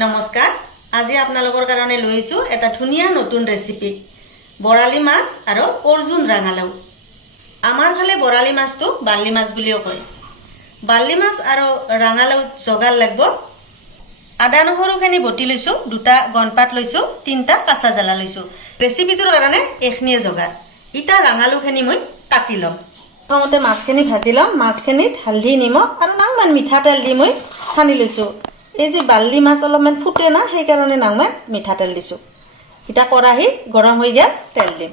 নমস্কাৰ আজি আপোনালোকৰ কাৰণে লৈছো এটা ধুনিয়া নতুন ৰেচিপি বৰালি মাছ আৰু অৰ্জুন ৰাঙালাও আমাৰ ফালে বৰালি মাছটো বাল্লি মাছ বুলিও কয় বাল্লি মাছ আৰু ৰাঙালাও জগাল লাগব আদা নহৰুখিনি বটি লৈছো দুটা গণপাত লৈছো তিনটা কাঁচা জ্বালা লৈছো ৰেচিপিটোৰ কাৰণে এখনিয়ে জগাৰ ইটা ৰাঙালাওখিনি মই কাটি লম প্ৰথমতে মাছখিনি ভাজি লম মাছখিনিত হালধি নিমখ আৰু নাংমান মিঠাতেল দি মই সানি লৈছো এই যে বাল্লি মাছ অলপমান ফুটে না সেই কাৰণে নাংমান মিঠাতেল দিছো ইটা কৰাহি গৰম হৈ গেল তেল দিম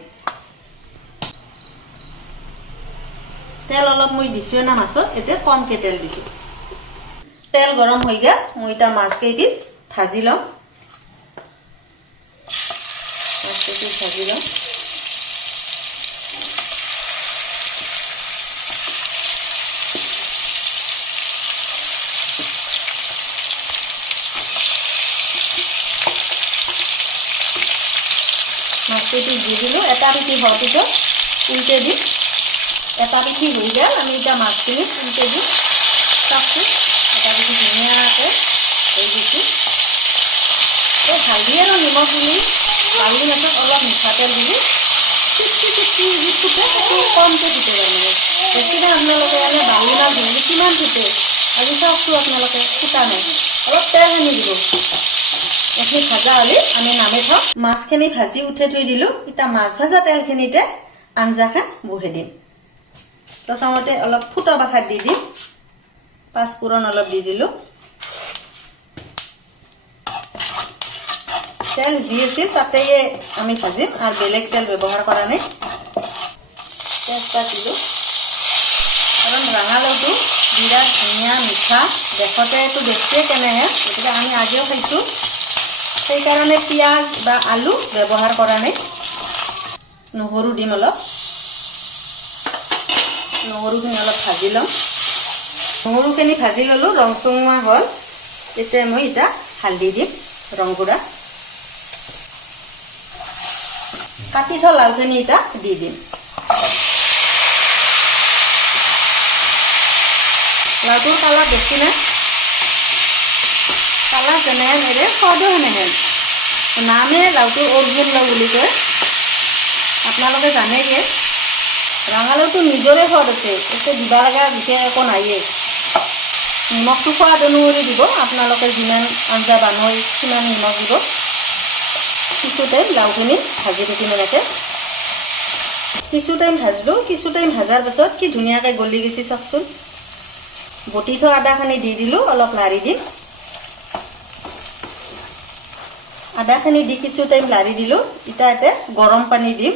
তেল অলপ মই দিছো না মাছত এতে কমকে তেল দিছো তেল গৰম হৈ গেল মই ইটা মাছ কেইপিস ভাজি লম মাছটো দি দিলো এটা পিঠি হোৱাৰ পিছত উল্টে দি এটা পিঠি হৈ গেল আমি এটা মাছখিনি উল্টে দি চাকটো এটা পিঠি ধুনীয়াকৈ হৈ দিছো তো হালধি আৰু নিমখ দিলি বাল্লি মাছত অলপ মিঠাতেল দিলি চিটি যি ফুটে সেইটো কমকৈ ফুটে তাৰমানে বেছিকৈ আপোনালোকে এনে বাল্লি মাছ ধৰিলে কিমান ফুটে আজি চাকটো আপোনালোকে ফুটা নাই অলপ তেল সানি দিব এখিনি ভাজা হলে আমি নামে থওঁ মাছখিনি ভাজি উঠে থৈ দিলো ইটা মাছ ভাজা তেলখিনিতে আঞ্জাখন বহে দিম প্ৰথমতে অলপ ফুটা বাখাত দি দিম পাঁচফোৰণ অলপ দি দিলো তেল যি আছিল তাতে আমি ভাজিম আৰু বেলেগ তেল ব্যৱহাৰ কৰা নাই তেজপাত দিলো কাৰণ ৰাঙালাওটো বিৰাট ধুনীয়া মিঠা দেখতে এইটো বেছিয়ে কেনেহে গতিকে আমি আজিও খাইছো সেই কাৰণে পিয়াজ বা আলু ব্যৱহাৰ কৰা নাই নহৰু দিম অলপ নহৰুখিনি অলপ ভাজি লম নহৰুখিনি ভাজি ললো ৰং চঙুৱা হ'ল এতিয়া মই এটা হালধি দিম ৰং গুড়া কাটি থোৱা লাওখিনি এটা দি দিম লাউটোৰ কালাৰ বেছি নাই কালাৰ যেনেহেন এৰে সোৱাদো সেনেহেন নামে লাউটোৰ অৰ্জুন লাও বুলি কয় আপোনালোকে জানেগে ৰাঙালাওটো নিজৰে সোৱাদ আছে এতে দিবা লগা বিশেষ একো নাইয়ে নিমখটো সোৱাদ অনুসৰি দিব আপোনালোকে যিমান আঞ্জা বানয় সিমান নিমখ দিব কিছু টাইম লাউখিনি ভাজি থাকিম এনেকৈ কিছু টাইম ভাজলো কিছু টাইম ভাজাৰ পাছত কি ধুনীয়াকৈ গলি গেছি চাওকচোন বটি থোৱা আদাখিনি দি দিলো অলপ লাৰি দিম আদাখিনি দি কিছু টাইম লাৰি দিলো ইটা এতে গৰম পানী দিম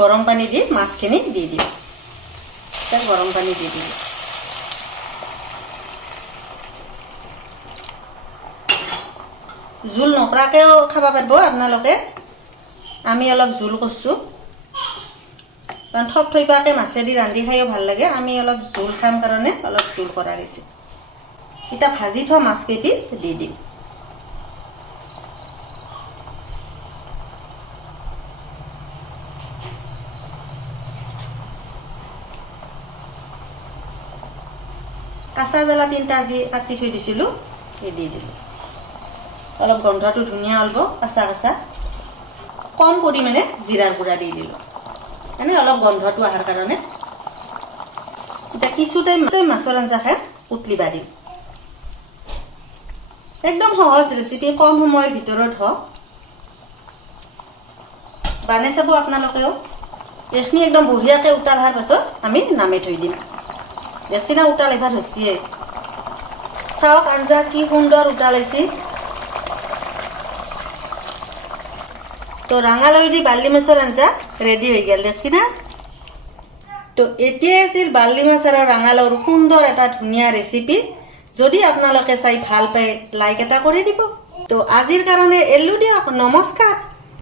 গৰম পানী দি মাছখিনি দি দিম এটা গৰম পানী দি দিম জোল নকৰাকেও খাব পাৰিব আপোনালোকে আমি অলপ জোল কৰছো কাৰণ থপ থৈপাকে মাছেদি ৰান্ধি খাইও ভাল লাগে আমি অলপ জোল খাম কাৰণে অলপ জোল কৰা গৈছে এটা ভাজি থোৱা মাছ কেইপিস দি দিম কাঁচা জ্বালা তিনটা যি কাটি থৈ দিছিলো এই দি দিলো অলপ গন্ধটো ধুনীয়া হ'ব কাঁচা কাঁচা কম পৰিমাণে জিৰাৰ গুড়া দি দিলো এনে অলপ গন্ধটো অহাৰ কাৰণে এতিয়া কিছু টাইম মাছৰ আঞ্জা খাই উতলিবা দিম একদম সহজ ৰেচিপি কম সময়ৰ ভিতৰত হওক বানাই চাব আপোনালোকেও এইখিনি একদম বঢ়িয়াকৈ উতাল অহাৰ পাছত আমি নামে থৈ দিম দেখছি না উতাল এবাৰ হৈছিয়ে চাওক আঞ্জা কি সুন্দৰ উতাল আহিছে তো ৰাঙালাও দি বাল্লি মাছৰ আঞ্জা ৰেডি হৈ গেল দেখছি না তো এতিয়াই আছিল বাল্লি মাছ আৰু ৰাঙালাওৰ সুন্দৰ এটা ধুনীয়া ৰেচিপি যদি আপোনালোকে চাই ভাল পায় লাইক এটা কৰি দিব তো আজিৰ কাৰণে এল্লু দিয়ক নমস্কাৰ।